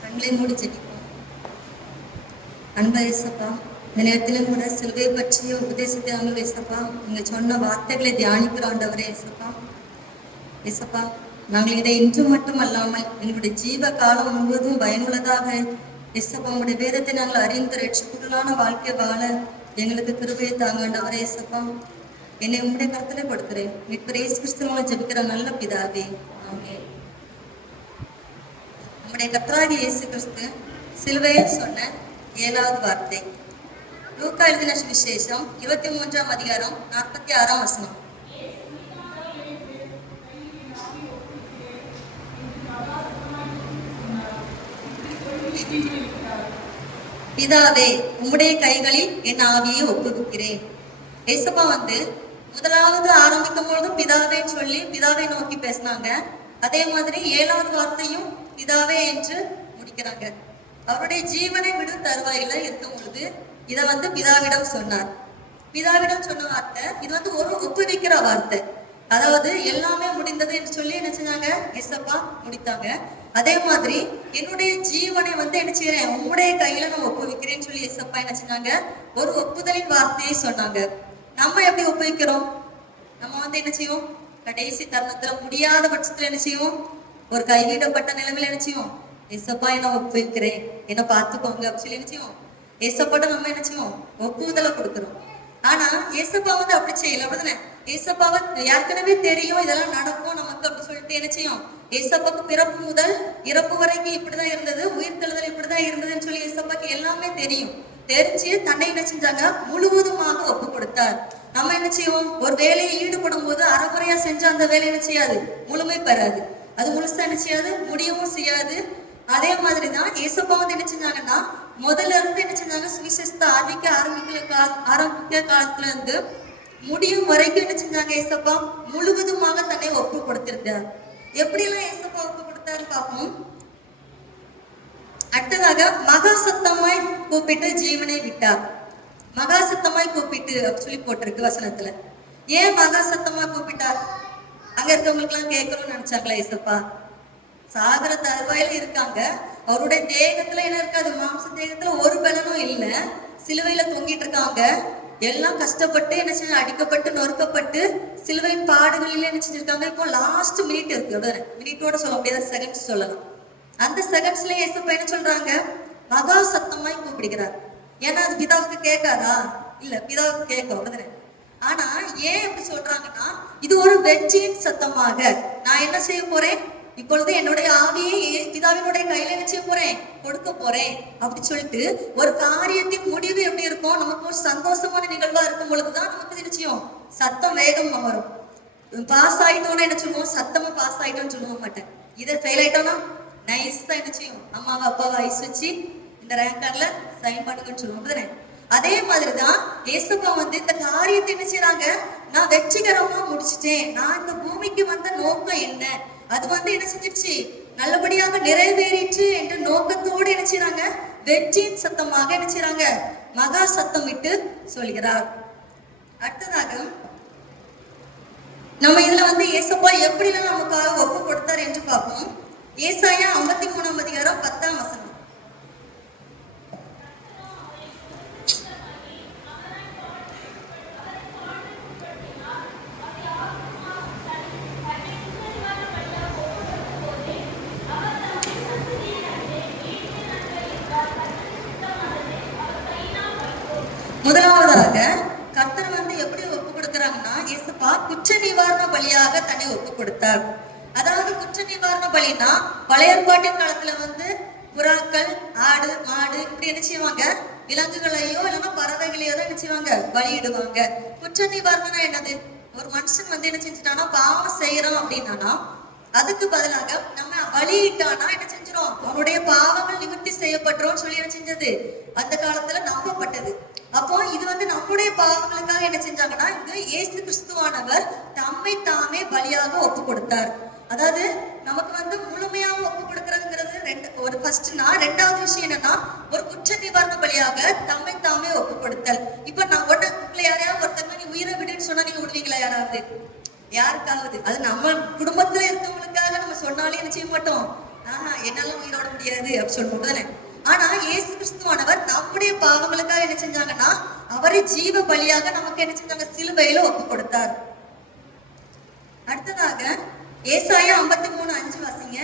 கண்களை மூடி ஜெபிப்போம். அன்பா இயேசப்பா, இந்த நேரத்திலும் கூட சிலுவை பற்றிய உபதேசத்தை நாங்கள் இயேசப்பா நீங்க சொன்ன வார்த்தைகளை தியானிக்கிறோம். ஆண்டவரே இயேசப்பா, இயேசப்பா நாங்கள் இதை இன்று மட்டும் அல்லாமல் எங்களுடைய ஜீவ காலம் முழுவதும் பயனுள்ளதாக இயேசப்பா உங்களுடைய வேதத்தை நாங்கள் அறிந்து ரட்சிப்புகளான வாழ்க்கை வாழ எங்களுக்கு கிருபையை தாங்க. ஆண்டவரே இயேசப்பா, என்னை உங்களுடைய கருத்திலே கொடுக்கிறேன். மீட்பர் இயேசு கிறிஸ்துவினால ஜெபிக்கிற நல்ல பிதாவே, ஆமென். நம்முடைய கர்த்தராகிய இயேசு கிறிஸ்து சிலுவையில் சொன்ன 7வது வார்த்தை லூக்கா எழுதின சுவிசேஷம் 23ஆம் அதிகாரம் 46ஆம் வசனம். பிதாவே, உம்முடைய கைகளில் என் ஆவியை ஒப்புவிக்கிறேன். ஏசப்பா முதலாவது ஆரம்பிக்கும் பொழுதும் பிதாவேன்னு சொல்லி பிதாவை நோக்கி பேசினாங்க. அதே மாதிரி 7வது வார்த்தையும் பிதாவே என்று முடிக்கிறாங்க. அவருடைய ஜீவனை விடும் தருவாயில இருக்கும் பொழுது இதை பிதாவிடம் சொன்னார். பிதாவிடம் சொன்ன வார்த்தை இது ஒரு ஒப்புவிக்கிற வார்த்தை. அதாவது எல்லாமே முடிந்தது என்று சொல்லி என்ன செஞ்சாங்க, ஏசப்பா முடித்தாங்க. அதே மாதிரி என்னுடைய ஜீவனை என்ன செய்யறேன், உங்களுடைய கையில நான் ஒப்புவிக்கிறேன்னு சொல்லி ஏசப்பா என்ன செஞ்சாங்க, ஒரு ஒப்புதலின் வார்த்தையை சொன்னாங்க. நம்ம எப்படி ஒப்புவிக்கிறோம்? நம்ம என்ன செய்வோம், கடைசி தருணத்துல முடியாத பட்சத்துல என்ன செய்வோம், ஒரு கைவிடப்பட்ட நிலைமையில என்ன செய்வோம், ஏசப்பா என்ன ஒப்புவிக்கிறேன், என்ன பார்த்துக்கோங்க அப்படின்னு சொல்லி என்ன செய்வோம், ஏசப்பாட்ட நம்ம என்ன செய்வோம், ஒப்புதலை கொடுக்கிறோம். ஆனா ஏசப்பா அப்படி செய்யல, அப்படிதானே? ஏசப்பாவை ஏற்கனவே தெரியும் இதெல்லாம் நடக்கும் நமக்கு அப்படி சொல்லிட்டு என்ன செய்யும், ஏசப்பாக்கு பிறப்பு முதல் இறப்பு வரைக்கும் இப்படிதான் இருந்தது, உயிர்த்தெழுதல் இப்படிதான் இருந்ததுன்னு சொல்லி ஏசப்பாக்கு எல்லாமே தெரியும். தெரிஞ்சு தன்னை என்ன செஞ்சாங்க, முழுவதுமாக ஒப்பு கொடுத்தார். நம்ம என்ன செய்வோம், ஒரு வேலையை ஈடுபடும் போது அறகுறையா செஞ்சா அந்த வேலை என்ன செய்யாது, முழுமை பெறாது. அது முழுசா என்ன செய்யாது, முடியவும் செய்யாது. அதே மாதிரிதான் ஏசப்பா என்ன செஞ்சாங்கன்னா, முதல்ல இருந்து என்ன செஞ்சாங்க, சுவிசேஷத்தை ஆரம்பிக்க காலத்துல இருந்து முடியும் வரைக்கும் என்ன செஞ்சாங்க, ஏசப்பா முழுவதுமாக தன்னை ஒப்பு கொடுத்திருந்தார். எப்படி எல்லாம் ஏசப்பா ஒப்பு கொடுத்தாரு பார்ப்போம். அடுத்ததாக மகா சத்தமாய் கூப்பிட்டு ஜீவனை விட்டார். மகா சத்தமாய் கூப்பிட்டு அப்படி சொல்லி போட்டிருக்கு வசனத்துல. ஏன் மகா சத்தமா கூப்பிட்டார்? அங்க இருக்கவங்களுக்கு எல்லாம் கேட்கணும்னு நினைச்சாங்களா ஏசப்பா? சாகர தருவாயில இருக்காங்க, அவருடைய தேகத்துல என்ன இருக்காது, மாம்ச தேகத்துல ஒரு பலனும் இல்ல, சிலுவையில தொங்கிட்டு இருக்காங்க. எல்லாம் கஷ்டப்பட்டு என்ன செஞ்சு, அடிக்கப்பட்டு நொறுக்கப்பட்டு சிலுவையின் பாடுகளில என்ன செஞ்சிருக்காங்க. இப்போ லாஸ்ட் மினிட் இருக்கு, மினிட்டோட சொல்ல முடியாத செகண்ட்ஸ் சொல்லலாம். அந்த செகண்ட்ஸ்ல ஏசப்பா என்ன சொல்றாங்க, மகா சத்தமாய் கூப்பிடுகிறார். ஏன்னா அது பிதாவுக்கு கேட்காதா? இல்ல, பிதாவுக்கு கேட்கும், அப்படிதானே? ஆனா ஏன் எப்படி சொல்றாங்கன்னா, இது ஒரு வெற்றியின் சத்தமாக நான் என்ன செய்ய போறேன், இப்பொழுது என்னுடைய ஆவியை பிதாவினுடைய கையில என்ன செய்ய போறேன், கொடுக்க போறேன் அப்படி சொல்லிட்டு ஒரு காரியத்தின் முடிவு எப்படி இருக்கும், நமக்கு ஒரு சந்தோஷமான நிகழ்வா இருக்கும் பொழுதுதான் நமக்கு நிச்சயம் சத்தம் வேகமா வரும். பாஸ் ஆயிட்டோம்னா என்ன சொல்லுவோம், சத்தமா பாஸ் ஆயிட்டோம்னு சொல்லுவோம் மாட்டேன். இதை ஃபெயில் ஆயிட்டோம்னா நைஸா என்ன செய்யும், அம்மாவை அப்பாவை ஐஸ் வச்சு இந்த ரேங்க் கார்டுல சைன் பண்ணுங்கன்னு சொல்லுவோம். அதே மாதிரிதான் ஏசப்பா இந்த காரியத்தை என்ன செய்யறாங்க, நான் வெற்றிகரமா முடிச்சுட்டேன், நான் இந்த பூமிக்கு வந்த நோக்கம் என்ன, அது என்ன செஞ்சிருச்சு, நல்லபடியாக நிறைவேறிச்சு என்ற நோக்கத்தோடு என்ன செய்யறாங்க, வெற்றியின் சத்தமாக என்ன செய்யறாங்க, மகா சத்தம் விட்டு சொல்கிறார். அடுத்ததாக நம்ம இதுல ஏசப்பா எப்படிலாம் நமக்காக ஒப்பு கொடுத்தார் என்று பார்ப்போம். ஏசாயா 53ஆம் அதிகாரம் 10ஆம் வசனம். முதலாவதாக கர்த்தர் எப்படி ஒப்பு கொடுக்கிறாங்கன்னா, ஏசப்பா குற்ற நிவாரண பலியாக தன்னை ஒப்பு கொடுத்தார். அதாவது குற்ற நிவாரண பலினா பழைய ஏற்பாட்டின் காலத்துல புறாக்கள், ஆடு, மாடு இப்படி என்ன செய்வாங்க, விலங்குகளையோ இல்லைன்னா பறவைகளையோ தான் என்ன செய்வாங்க, பலியிடுவாங்க. குற்ற நிவாரணம்னா என்னது, ஒரு மனுஷன் என்ன செஞ்சுட்டானா, பாவம் செய்யறோம் அப்படின்னா அதுக்கு பதிலாக நம்ம பலியிட்டானா என்ன செஞ்சிடும், அவனுடைய பாவங்கள் நிவர்த்தி செய்யப்பட்டுரும் சொல்லி என்ன செஞ்சது, அந்த காலத்துல நம்பப்பட்டது. அப்போ இது நம்முடைய பாவங்களுக்காக என்ன செஞ்சாங்கன்னா, இது இயேசு கிறிஸ்துவானவர் தம்மை தாமே பலியாக ஒப்பு கொடுத்தார். அதாவது நமக்கு முழுமையாக ஒப்பு கொடுக்கறதுங்கிறது ஒரு ஃபர்ஸ்ட்னா, ரெண்டாவது விஷயம் என்னன்னா, ஒரு குற்ற நிவாரண பலியாக தம்மை தாமே ஒப்பு கொடுத்தல். இப்ப நான் உங்களை யாரையாவது ஒருத்தங்க நீ உயிரை விடுன்னு சொன்னா நீங்க விடுவீங்களா? யாராவது யாருக்காவது, அது நம்ம குடும்பத்துல இருக்கவங்களுக்காக நம்ம சொன்னாலே என்ன செய்ய மாட்டோம், என்னால உயிரோட முடியாது அப்படி சொல்லுவோம் தானே. ஆனா இயேசு கிறிஸ்துவானவர் நம்முடைய பாவங்களுக்காக என்ன செஞ்சாங்கன்னா அவரை ஜீவ பலியாக நமக்கு என்ன செஞ்சாங்க, சிலுவையில ஒப்பு கொடுத்தார். அடுத்ததாக ஏசாயா 53:5 வாசிங்க.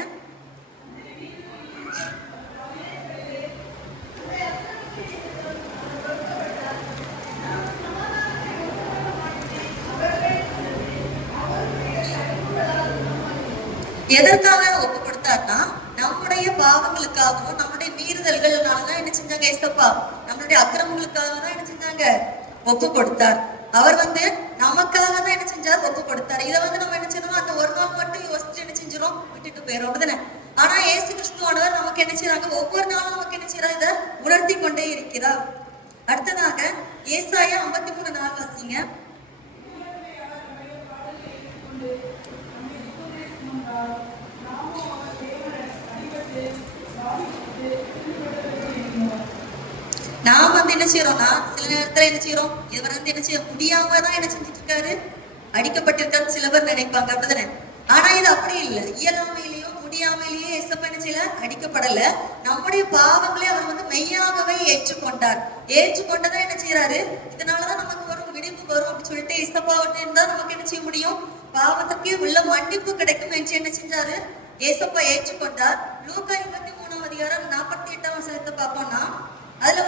எதற்காக ஒப்பு கொடுத்தார்னா நம்முடைய பாவங்களுக்காகவும் நம்முடைய மீறுதல்கள்னாலதான் என்ன செஞ்சாங்க ஏசப்பா, நம்மளுடைய அக்கிரமங்களுக்காக தான் என்ன செஞ்சாங்க ஒப்பு கொடுத்தார். அவர் நமக்காக தான் என்ன செஞ்சார், ஒப்பு கொடுத்தார். இதை நம்ம என்ன செய்யணும், அந்த ஒரு நாள் மட்டும் யோசிச்சு என்ன செஞ்சிடும், விட்டுட்டு போயிடும் தானே. ஆனா ஏசு கிறிஸ்துவானவர் நமக்கு என்ன செய்யறாங்க, ஒவ்வொரு நாளும் நமக்கு என்ன செய்யறாங்க, இதை உணர்த்தி கொண்டே இருக்கிறார். அடுத்ததாக ஏசாயா 53:4 வாசிங்க. நாம என்ன செய்யறோம்னா சில நேரத்துல என்ன செய்யறோம், இவர் என்ன செய்ய முடியாம தான் என்ன செஞ்சுட்டு இருக்காரு, அடிக்கப்பட்டிருக்காரு சில பேர் நினைப்பாங்க, அப்படிதானே. ஆனா இது அப்படி இல்லை. இயலாமையிலேயோ முடியாமையிலேயோ ஏசப்பா என்ன செய்யல, அடிக்கப்படல. நம்முடைய பாவங்களே அவர் மெய்யாகவே ஏற்றுக்கொண்டார். ஏற்றுக்கொண்டதான் என்ன செய்யறாரு, இதனாலதான் நமக்கு வரும் விடிவு வரும் அப்படின்னு சொல்லிட்டு ஏசப்பாவிட்ட இருந்தா நமக்கு என்ன செய்ய முடியும், பாவத்துக்கு உள்ள மன்னிப்பு கிடைக்கும் என்று என்ன செஞ்சாரு, ஏசப்பா ஏற்றுக்கொண்டார். லூக்கா 23:48 பார்ப்போம்னா அதுல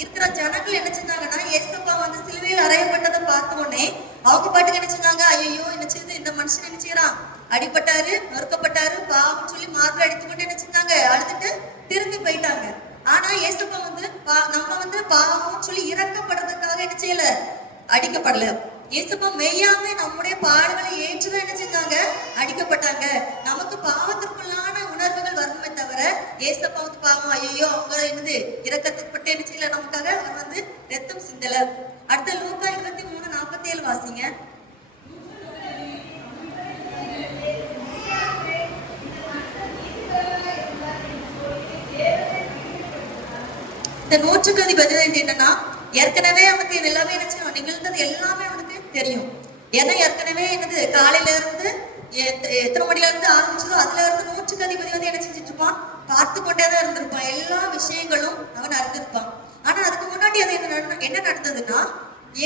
இருக்கிற ஜனங்கள் என்ன செஞ்சாங்கன்னா ஏசப்பா சிலுவையில் அறையப்பட்டதை பார்த்த உடனே அவங்க பாட்டுக்கு என்ன செஞ்சாங்க, ஐயோ என்ன செய்யுது, இந்த மனுஷன் என்ன செய்யறான், அடிப்பட்டாரு, நொறுக்கப்பட்டாரு, பாவம் சொல்லி மார்பில் அடித்துக்கொண்டு என்ன செஞ்சாங்க, அழுதுட்டு திரும்பி போயிட்டாங்க. ஆனா ஏசப்பா நம்ம பாவம் சொல்லி இறக்கப்படுறதுக்காக என்ன செய்யல, அடிக்கப்படல. ஏசப்பா மெய்யாமே நம்முடைய பாடுகளை ஏற்றுதான் என்ன செஞ்சாங்க, அடிக்கப்பட்டாங்க. நமக்கு பாவத்திற்குள்ளான உணர்வுகள் வருமே தவிர ஏசப்பா பாவம் ஐயோ அவங்க என்னது இறக்கத்துப்பட்டு என்ன செய்யல, நமக்காக அவர் ரத்தம் சிந்தல. அடுத்த லூக்கா 23:47 வாசிங்க. இந்த நூற்றுக்கு அதிபதி என்னன்னா ஏற்கனவே அவனுக்கு எல்லாமே என்ன நிகழ்ந்தது எல்லாமே அவனுக்கு தெரியும். ஏன்னா ஏற்கனவே என்னது காலையில இருந்து எத்தனை மணில இருந்து ஆரம்பிச்சதோ அதுல இருந்து நூற்றுக்கு அதிபதி என்ன செஞ்சுட்டு இருப்பான், பார்த்து கொண்டேதான் இருந்திருப்பான். எல்லா விஷயங்களும் அவன் அறிந்திருப்பான். ஆனா அதுக்கு முன்னாடி அது என்ன நடந்ததுன்னா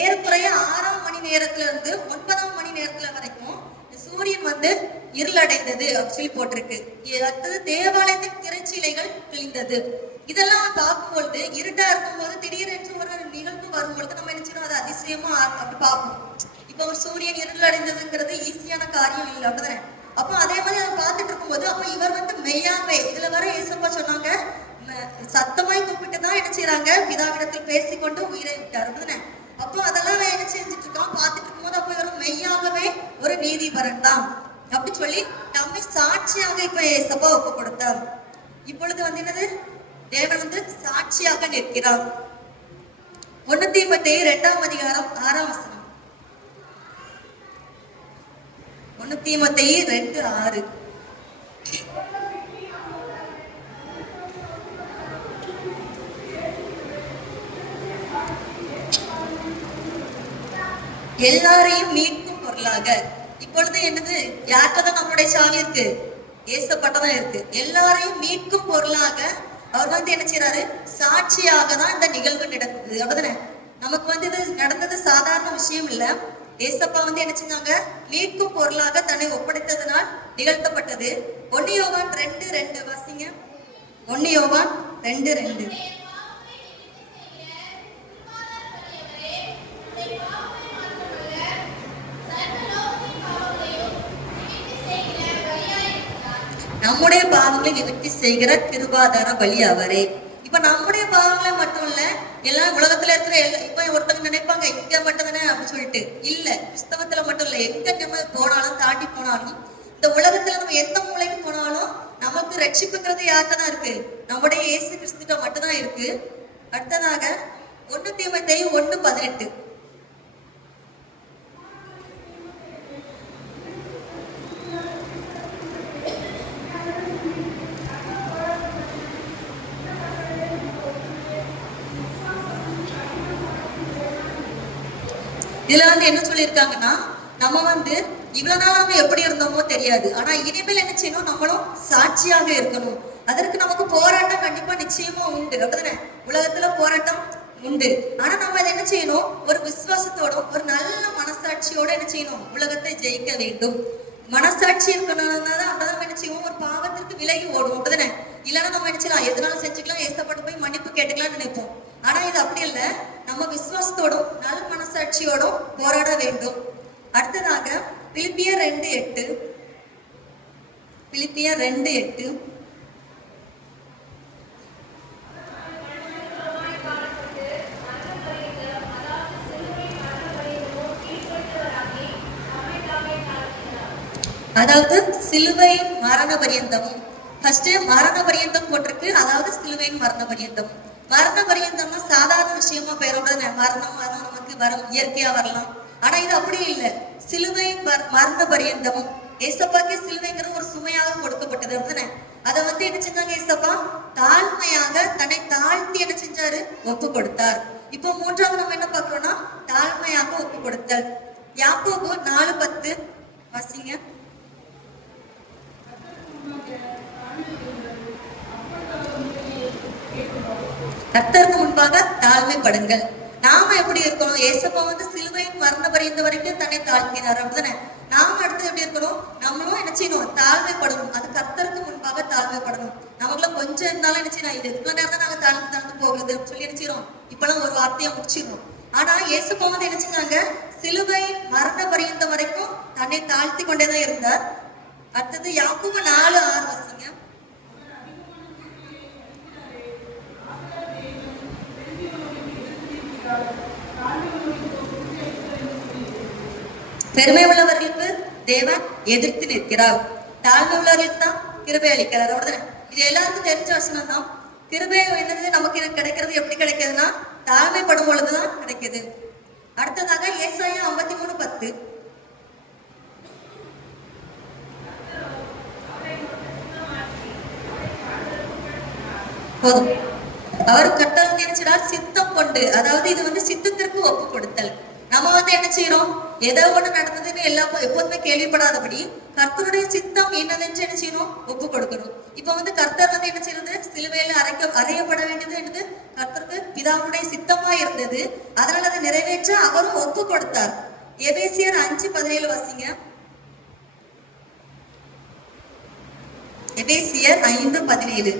ஏறக்குறைய 6ஆம் மணி நேரத்துல இருந்து 9ஆம் மணி நேரத்துல வரைக்கும் சூரியன் இருளடைந்தது அப்படின்னு சொல்லி போட்டிருக்கு. அடுத்தது தேவாலயத்தின் திரைச்சீலைகள் கிழிந்தது. இதெல்லாம் பார்க்கும் பொழுது இருட்டா இருக்கும் போது திடீரென்று ஒரு நிகழ்வு வரும் பொழுது நம்ம என்ன செய்யணும், அது அதிசயமா அப்படி பார்ப்போம். இப்ப ஒரு சூரியன் இருள் அடைந்ததுங்கிறது ஈஸியான காரியம் இல்லை, அப்படிதானே. அப்போ அதே மாதிரி அதை பார்த்துட்டு இருக்கும்போது அப்ப இவர் மெய்யாமை இதுல வர ஏசப்பா சொன்னாங்க, சத்தமாய் கூப்பிட்டுதான் என்ன செய்யறாங்க, பிதாவிடத்தில் பேசிக்கொண்டு உயிரை விட்டார், அப்படிதானே. அப்போ அதெல்லாம் என்ன செஞ்சுட்டு இருக்கோம், பார்த்துட்டு இருக்கும்போது அப்போ இவர் மெய்யாகவே ஒரு நீதிபரன் தான் அப்படி சொல்லி நம்மை சாட்சியாக இப்ப ஏசப்பா ஒப்பு கொடுத்தார். இப்பொழுது என்னது, தேவன் சாட்சியாக நிற்கிறார். 1 தீமோத்தேயு 2ஆம் அதிகாரம் 6ஆம் வசனம். 1 தீமோத்தேயு 2:6. எல்லாரையும் மீட்கும் பொருளாக. இப்பொழுது என்னது, யார்கிட்டதான் நம்மளுடைய சாவி இருக்கு, ஏசப்பட்டதான் இருக்கு. எல்லாரையும் மீட்கும் பொருளாக அவர் என்ன செய்யறாரு, சாட்சியாக தான் இந்த நிகழ்வு நடக்குது, அப்படிதானே. நமக்கு இது நடந்தது சாதாரண விஷயம் இல்ல. ஏசப்பா என்ன செஞ்சாங்க, மீட்கும் பொருளாக தன்னை ஒப்படைத்ததனால் நிகழ்த்தப்பட்டது. 1 யோவான் 2:2 வாசிங்க. 1 யோவான் 2:2. நம்முடைய பாவங்களை நிவர்த்தி செய்கிற கிருபாதார பலி அவரே. இப்ப நம்முடைய பாவங்களை மட்டும் இல்ல, எல்லா உலகத்துல இருக்கிற இப்ப ஒருத்தங்க நினைப்பாங்க இங்க மட்டும் தானே அப்படின்னு சொல்லிட்டு. இல்ல, கிறிஸ்தவத்துல மட்டும் இல்ல, எங்க நம்ம போனாலும் தாண்டி போனாலும் இந்த உலகத்துல நம்ம எந்த மூலைக்கு போனாலும் நமக்கு ரட்சிப்புங்கிறது யார்தான் இருக்கு, நம்முடைய இயேசு கிறிஸ்துட்ட மட்டும்தான் இருக்கு. அடுத்ததாக 1 தீமோத்தேயு 1:18. இதுல என்ன சொல்லியிருக்காங்கன்னா, நம்ம இவ்வளவு நாள் நம்ம எப்படி இருந்தோமோ தெரியாது. ஆனா இனிமேல் என்ன செய்யணும், நம்மளும் சாட்சியாக இருக்கணும். அதற்கு நமக்கு போராட்டம் கண்டிப்பா நிச்சயமா உண்டு, அப்படிதானே? உலகத்துல போராட்டம் உண்டு. ஆனா நம்ம அதை என்ன செய்யணும், ஒரு விசுவாசத்தோட ஒரு நல்ல மனசாட்சியோட என்ன செய்யணும், உலகத்தை ஜெயிக்க வேண்டும். மனசாட்சி இருக்கணும்னா தான் அப்பதான் என்ன செய்வோம், ஒரு பாவத்திற்கு விலகி ஓடும், அப்படிதானே? இல்லைன்னா நம்ம என்ன செய்யலாம், எதனாலும் செஞ்சுக்கலாம், ஏசப்பட்டு போய் மன்னிப்பு கேட்டுக்கலாம்னு நினைப்போம். ஆனா இது அப்படி இல்ல, நம்ம விசுவாசத்தோடும் நல்ல மனசாட்சியோடும் போராட வேண்டும். அடுத்ததாக பிலிப்பியர் 2:8, பிலிப்பியர் 2:8. அதாவது சிலுவையின் மரண பரியந்தமும், ஃபர்ஸ்ட் மரண பரியந்தம் போட்டிருக்கு, அதாவது சிலுவையின் மரண பரியந்தம். மரண பரியந்தம்னா சாதாரண விஷயமா பெயரோட மரணம் நமக்கு வரும், இயற்கையா வரலாம். ஆனா இது அப்படி இல்லை. சிலுவையின் மரண பரியந்தமும், ஏசப்பாக்கு சிலுவைங்கிற ஒரு சுமையாக கொடுக்கப்பட்டது, அப்படிதானே? அதை என்ன செஞ்சாங்க, ஏசப்பா தாழ்மையாக தன்னை தாழ்த்தி என்ன செஞ்சாரு, ஒப்பு கொடுத்தார். இப்போ மூன்றாவது நம்ம என்ன பார்க்கிறோம்னா தாழ்மையாக ஒப்பு கொடுத்தல். யாக்கோபு 4:10 வாசிங்க. கர்த்தருக்கு முன்பாக தாழ்மைப்படுங்கள். நாம எப்படி இருக்கணும், ஏசப்பா சிலுவையின் மரண பரியந்த வரைக்கும் தன்னை தாழ்த்தினார், அப்படிதானே? நாம அடுத்து எப்படி இருக்கணும், நம்மளும் என்ன செய்யணும், தாழ்மைப்படணும். அது கர்த்தருக்கு முன்பாக தாழ்மைப்படணும். நமக்குள்ள கொஞ்சம் இருந்தாலும் என்ன செய்யணும், இது எவ்வளவு நேரம் தான் நாங்க தாழ்ந்து போகுது சொல்லி என்ன செய்யறோம், இப்பெல்லாம் ஒரு வார்த்தையை முடிச்சிடணும். ஆனா ஏசப்பா என்ன செஞ்சாங்க, சிலுவையின் மரண பரியந்த வரைக்கும் தன்னை தாழ்த்தி கொண்டேதான் இருந்தார். அடுத்தது யாக்கோபு 4:6 வாசிங்க. பெருமை உள்ளவர்களுக்கு தேவன் எதிர்த்து நிற்கிறார், தாழ்மை உள்ளவர்களுக்கு தான் கிருபை அளிக்கிறார், அப்படிதானே? இது எல்லாருக்கும் தெரிஞ்ச வசனம் தான். கிருபை என்னது நமக்கு கிடைக்கிறது, எப்படி கிடைக்குதுன்னா தாழ்மைப்படும் பொழுதுதான் கிடைக்குது. அடுத்ததாக ஏசாயா 53:10. போதும். அவர் கட்டளை நினைச்சிடார் சித்தம் கொண்டு, அதாவது இது சித்தத்திற்கு ஒப்பு கொடுத்தல். நம்ம என்ன செய்யறோம், ஏதோ ஒண்ணு நடந்ததுன்னு எப்போதுமே கேள்விப்படாதபடி கர்த்தருடைய சித்தம் என்னதுன்னு என்ன செய்யணும், ஒப்பு கொடுக்கணும். இப்ப கர்த்தர் என்ன செய்யறது, சிலுவையில அறையப்பட வேண்டியது என்னது, கர்த்தருக்கு பிதாவுடைய சித்தமா இருந்தது. அதனால அதை நிறைவேற்ற அவரும் ஒப்பு கொடுத்தார். எபேசியர் 5:17 வாசிங்க. எபேசியர் 5:17.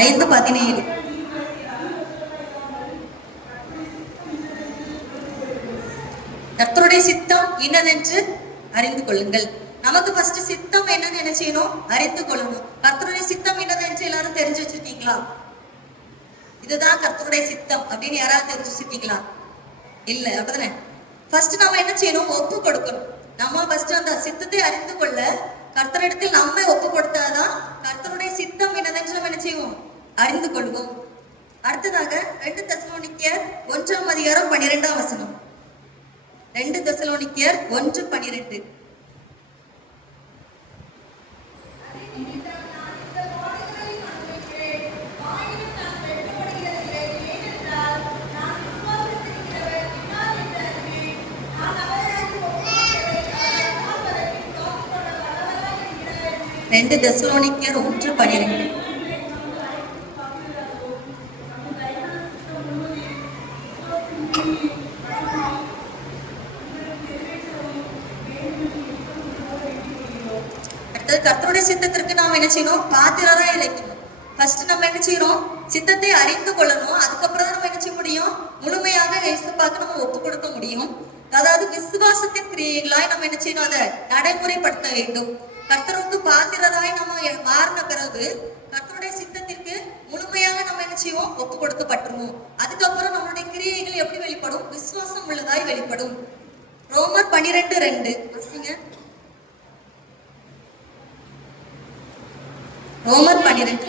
5:17. கர்த்தருடைய சித்தம் என்னதென்று அறிந்து கொள்ளுங்கள். நமக்கு ஃபர்ஸ்ட் சித்தம் என்னன்னு என்ன செய்யணும், அறிந்து கொள்ளணும். கர்த்தருடைய சித்தம் என்னதென்று எல்லாரும் தெரிஞ்சு வச்சிருக்கீங்களா? இதுதான் கர்த்தருடைய சித்தம் அப்படின்னு யாராவது தெரிஞ்சு வச்சிருக்கீங்களா? இல்ல, அப்படிதானே? ஃபர்ஸ்ட் நம்ம என்ன செய்யணும், ஒப்பு கொடுக்கணும். நம்ம ஃபர்ஸ்ட் அந்த சித்தத்தை அறிந்து கொள்ள கர்த்தரிடத்தில் நம்ம ஒப்பு கொடுத்தாதான் கர்த்தருடைய சித்தம் என்னதென்று நம்ம என்ன செய்வோம், அறிந்து கொள்வோம். அடுத்ததாக 2 தெசலோனிக்கேயர் 1:12. 2 தெசலோனிக்கேயர் 1:12. ரெண்டு தெசலோனிக்கேயர் 1:12. கர்த்தருடைய சித்தத்திற்கு நாம் என்ன செய்யணும், பாத்திரரா இழைக்கணும். ஃபர்ஸ்ட் நம்ம என்ன செய்யறோம், சித்தத்தை அறிந்து கொள்ளணும். அதுக்கப்புறம் தான் நம்ம என்ன செய்ய முடியும், முழுமையாக இயேசுவுக்கு நம்ம ஒப்பு கொடுக்க முடியும். அதாவது விசுவாசத்தின் கிரியைகளாய் நம்ம என்ன செய்யணும், அதை நடைமுறைப்படுத்த வேண்டும். கர்த்தருக்கு பாத்திரராய் நம்ம மாறின பிறகு கர்த்தருடைய சித்தத்திற்கு முழுமையாக நம்ம என்ன செய்வோம், ஒப்பு கொடுக்கப்பட்டுருவோம். அதுக்கப்புறம் நம்மளுடைய கிரியைகள் எப்படி வெளிப்படும், விசுவாசம் உள்ளதாய் வெளிப்படும். ரோமர் 12:2 வாசிங்க. ரோமர் 12.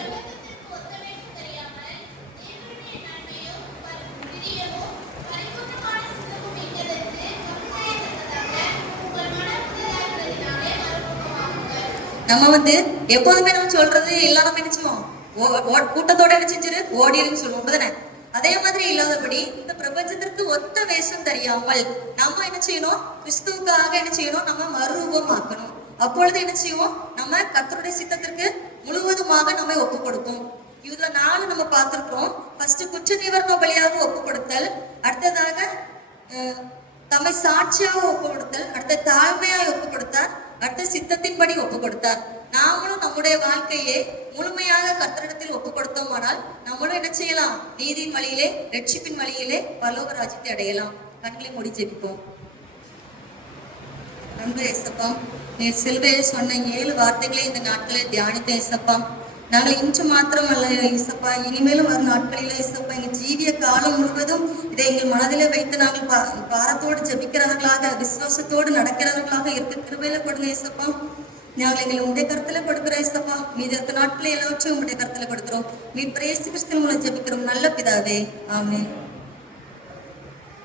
நம்ம எப்போதுமே நம்ம சொல்றது எல்லாரும் என்ன செய்வோம், கூட்டத்தோட என்ன செஞ்சிரு ஓடிடுன்னு சொல்லுவோம், அப்படிதானே? அதே மாதிரி இல்லாதபடி இந்த பிரபஞ்சத்திற்கு ஒத்த வேஷம் தெரியாமல் நம்ம என்ன செய்யணும், கிறிஸ்துவுக்காக என்ன செய்யணும், நம்ம மறுரூபமாக்கணும். அப்பொழுது என்ன செய்வோம், நம்ம கர்த்தருடைய சித்தத்திற்கு முழுவதுமாக நம்மை ஒப்பு கொடுப்போம். இதுல 4 நம்ம பார்த்திருக்கிறோம். ஃபர்ஸ்ட் குற்ற நிவாரண பலியாக ஒப்பு கொடுத்தல், அடுத்ததாக தம்மை சாட்சியாக ஒப்பு கொடுத்தல், அடுத்த தாழ்மையாய் ஒப்பு கொடுத்தார், அடுத்த சித்தத்தின்படி ஒப்பு கொடுத்தார். நாமளும் நம்முடைய வாழ்க்கையை முழுமையாக கர்த்தரிடத்தில் ஒப்பு கொடுத்தோமானால் நம்மளும் என்ன செய்யலாம், நீதியின் வழியிலே, ரட்சிப்பின் வழியிலே பரலோக ராஜ்யத்தை அடையலாம். கண்களை மூடி ஜெபிப்போம். அன்பு ஏசப்பா, நீர் சிலுவையில் சொன்ன 7 வார்த்தைகளை இந்த நாட்களில் தியானித்த ஏசப்பா, நாங்கள் இன்று மாத்திரமல்ல ஏசப்பா, இனிமேலும் வரும் நாட்களில ஏசப்பா எங்கள் ஜீவிய காலம் முழுவதும் இதை எங்கள் மனதிலே வைத்து நாங்கள் பாரத்தோடு ஜெபிக்கிறவர்களாக, விசுவாசத்தோடு நடக்கிறவர்களாக இருக்க கிருபையில கொடுங்க ஏசப்பா. நாங்கள் எங்களை உடைய கருத்துல கொடுக்கிறோம் ஏசப்பா. மீதி 10 நாட்களை எல்லாவற்றையும் உடைய கருத்துல கொடுக்கிறோம். மீட்பர் இயேசு கிறிஸ்துவின் மூலம் ஜெபிக்கிறோம் நல்ல பிதாவே, ஆமென்.